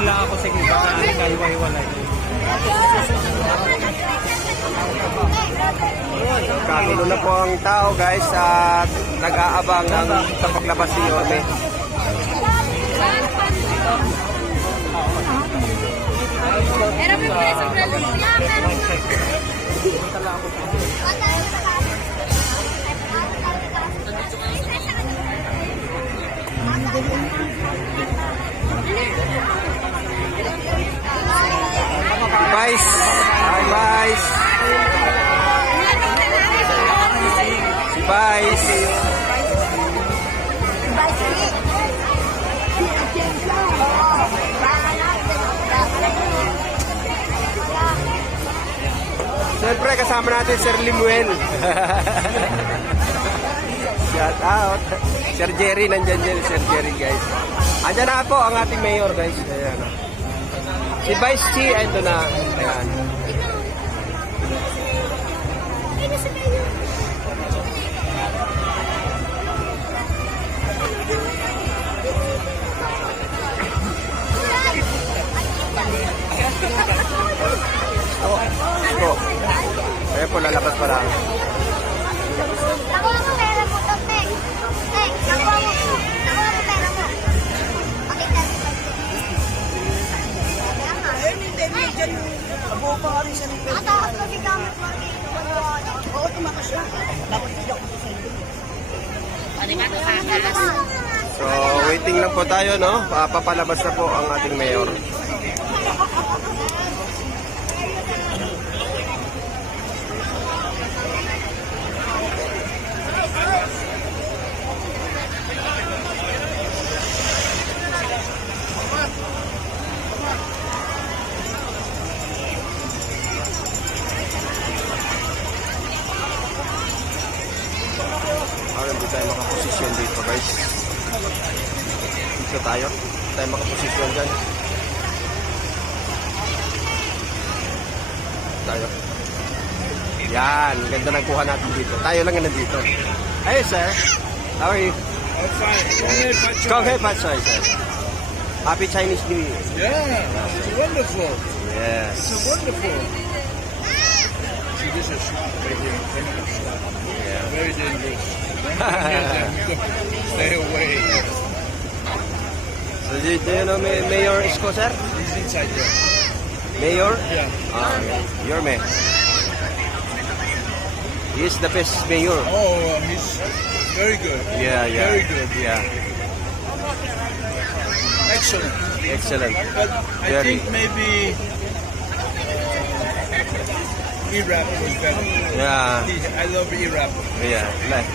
doon lang ako. Sige, baka nagkaiwa-iwalay. Kagulo na po ang tao guys at nag-aabang ng paglabas ni Yorme. Era may preso na luya, pero... Guys, hi guys. Si Vice. Siyempre kasama natin Sir Limuel. Shout out. Sir Jerry, nandyan dyan Sir Jerry guys. Andyan na po ang ating mayor guys. Ayan. Si Vice Chi, ito na. Ayan. Ito. Ayan po, lalabas pa lang. Nakuha mo pera mo to, Tek. Tek, nakuha mo pera mo. Pakita mo. Hindi, dyan yung abo pa ka rin siya ng pera. Mataas mo si gamit mo dito. Oo, tumakas siya. Dapat hindi ako sa iyo. So, waiting lang po tayo, no? Papalabas na po ang ating mayor. Hindi tayo makaposisyon dito guys. Dito tayo. Hindi tayo makaposisyon dyan. Tayo. Yan. Ganda ng kuha natin dito. Tayo lang na dito. Hey sir. How are you? I'm fine. Konghe Patsoy sir. Happy Chinese New Year. Yeah, it's wonderful. Yes. It's wonderful. See, this is right here in front of us. Yeah. Very dangerous. Stay away. So do you know Mayor Isko sir? He's inside there. Mayor? Yeah. Your mayor. He is the best mayor. Oh, he's very good. Yeah, yeah. Very good. Yeah. Excellent. Excellent. But I Very. think maybe E-Rap was better. Yeah. I love E-Rap. Yeah. Like,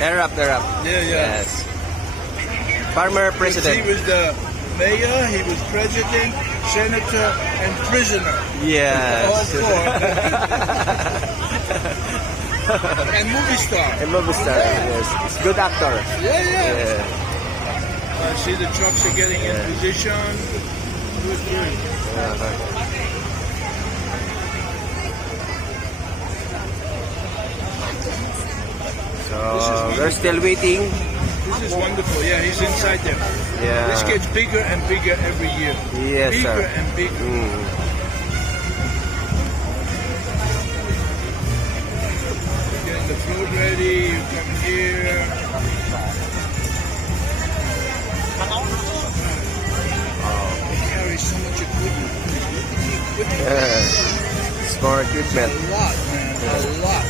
they're up. Yeah, yeah. Yes. Former He president. was the mayor, he was president, senator, and prisoner. All Yes. four. And movie star. A movie star. Yes. He's a good actor. Yeah, yeah. Yeah. See, the trucks are getting in position. Good, good. So we're still waiting. This is wonderful. Yeah, he's inside there. Yeah. This gets bigger and bigger every year. Yes, bigger sir. and bigger. Mm. Getting the food ready. You come here. Carry so much equipment. It's more equipment. A lot, man. A lot.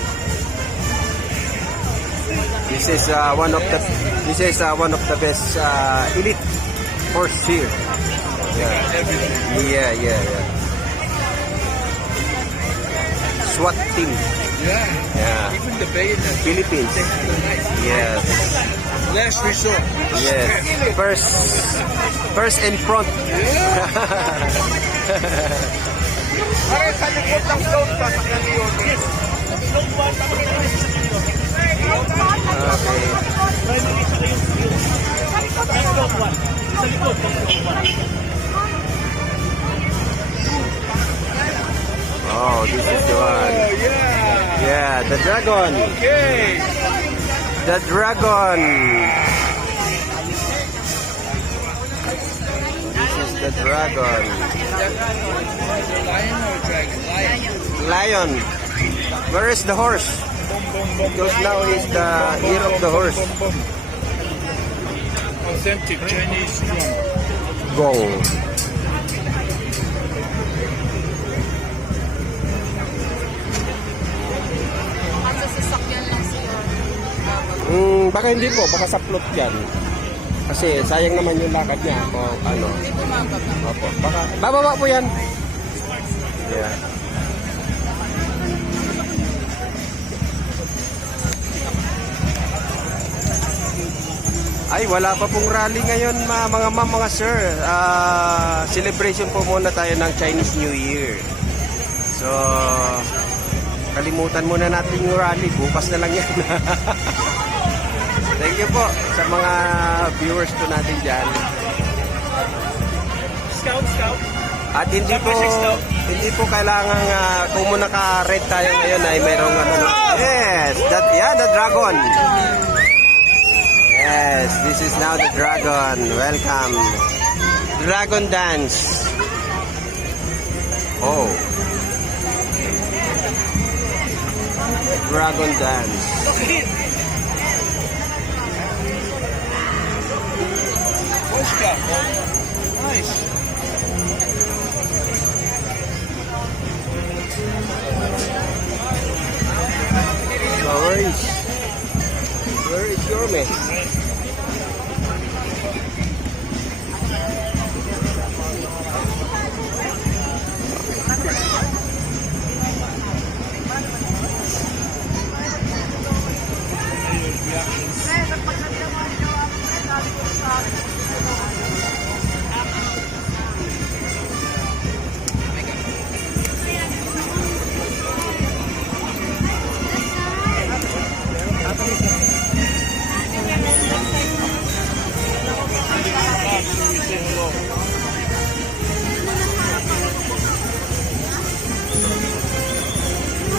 This is one of the best elite force here. Yeah. Everything. Yeah. SWAT team. Yeah. Yeah. Even the bayonet. Philippines. Take the knife. Yes. Last resort. Yes. First in front. Pare, sa likod ng float pa sa kanilyon. Yes. Float pa sa kanilyon. Okay. Oh, this is the one. Oh, yeah. Yeah, the dragon. Okay. The dragon. This is the Dragon. Lion or dragon? Lion. Lion. Where is the horse? Because now is the year of the horse. Authentic Chinese drum. Gong. Asa sasakyan lang siya. Baka hindi po, baka sa plot yan. Kasi sayang naman yung lakad niya. O ano. Hindi bumababa. Opo. Baka, bababa po yan. Yeah. Ay, wala pa pong rally ngayon mga ma'am, mga sir. Celebration po muna tayo ng Chinese New Year. So, kalimutan muna natin yung rally. Bukas na lang yan. Thank you po sa mga viewers po natin dyan. Scout. At hindi po kailangan kung muna ka-red tayo ngayon ay merong ano. Yes, the dragon. Yes, this is now the dragon. Welcome. Dragon dance. Oh. Dragon dance. Oscar. Nice. So where is your man?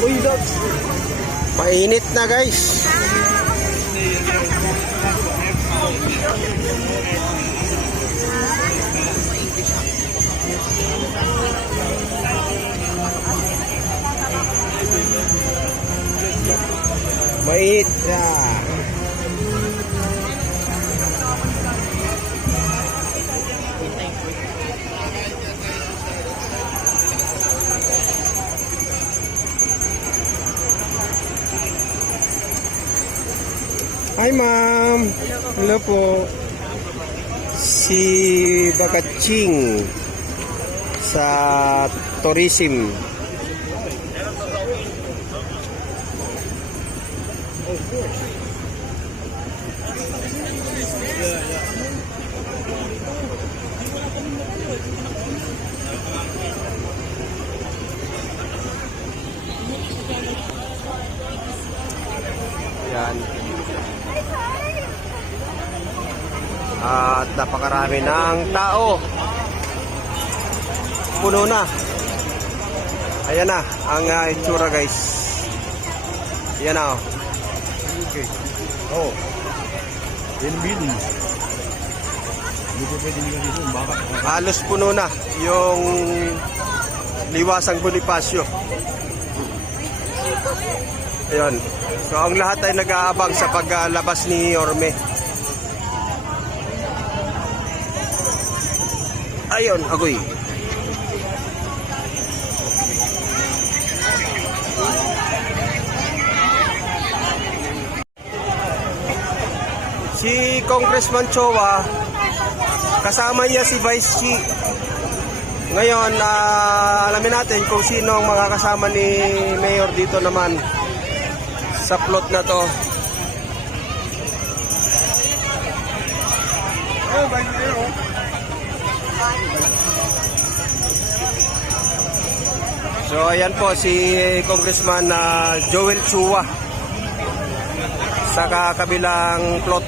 Uy, dogs. Mainit na, guys. Mainit na. Hi, ma'am. Hello po. Si Bakaching sa tourism. Yan. At napakarami ng tao. Puno na. Ayan na ang itsura, guys. Ayan na. Okay. Oh. Yan building. Halos puno na yung Liwasang Bonifacio. Ayan. So ang lahat ay nag-aabang sa paglabas ni Yorme. Ayun, agoy. Si Congressman Chowa, kasama niya si Vice Chi. Ngayon, alamin natin kung sino ang mga kasama ni Mayor dito naman sa plot na to. So ayan po si Congressman Joel Chua sa kabilang plot.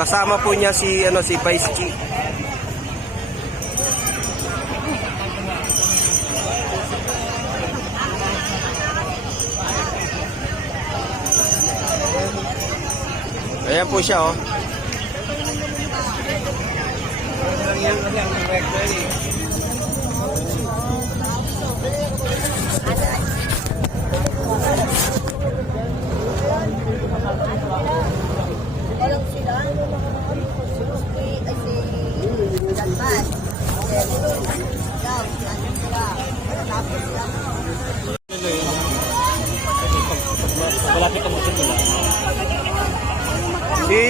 Kasama po niya si Vice Chi. Ayan po siya, oh. Si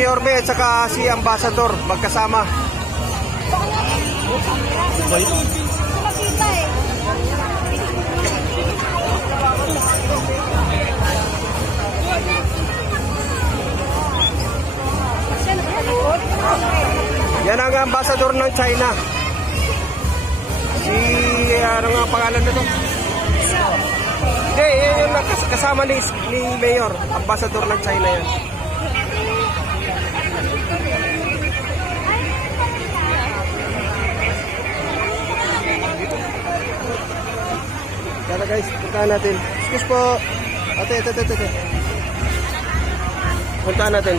Yorme at saka si Ambassador magkasama. Makita eh. Yan ang ambassador ng China. Si ano nga ang pangalan nito? Hindi, yun ang kasama ni Mayor. Ambassador ng China yan. Tara guys, puntahan natin. Excuse po. Ate. Puntahan natin.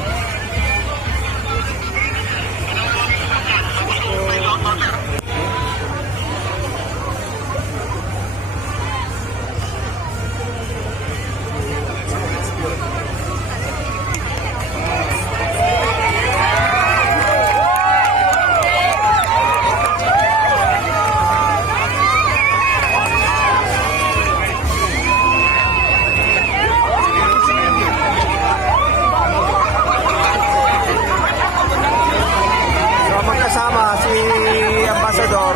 So magkasama si Ambassador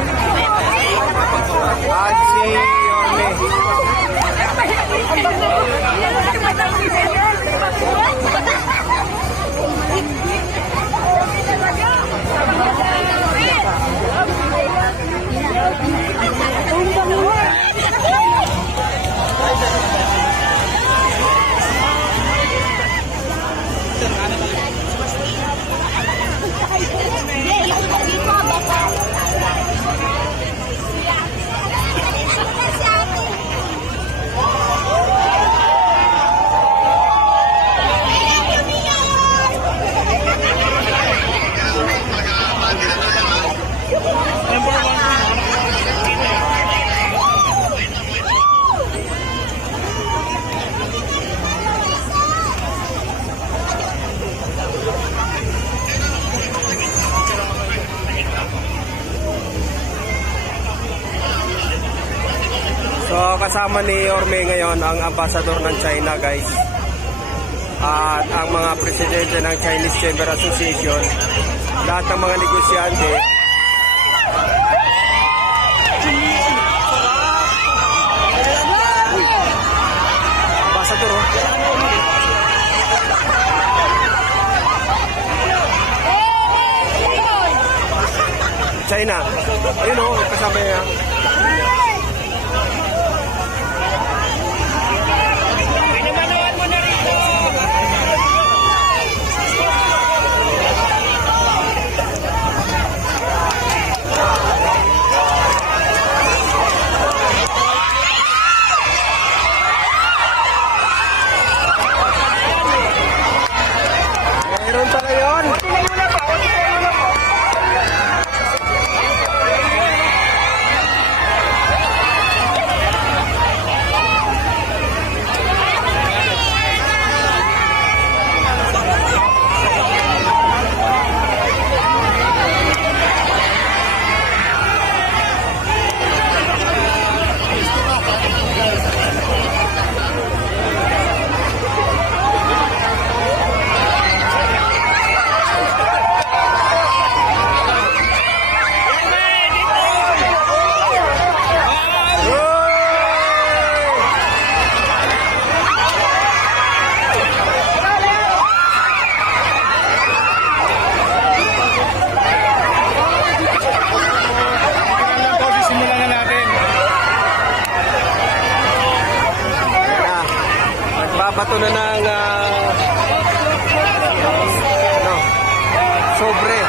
at si Yorme. So kasama ni Yorme ngayon ang ambassador ng China guys. At ang mga presidente ng Chinese Chamber Association, lahat ng mga negosyante. Uy, ambassador oh. China. Ayun oh, kasama niya. Meron pala yun. Bato na ng sobre.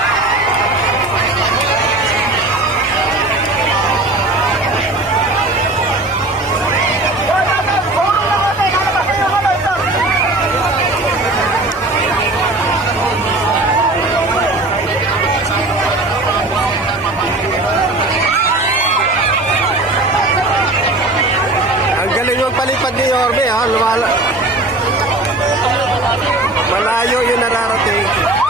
Malayo yung nararating.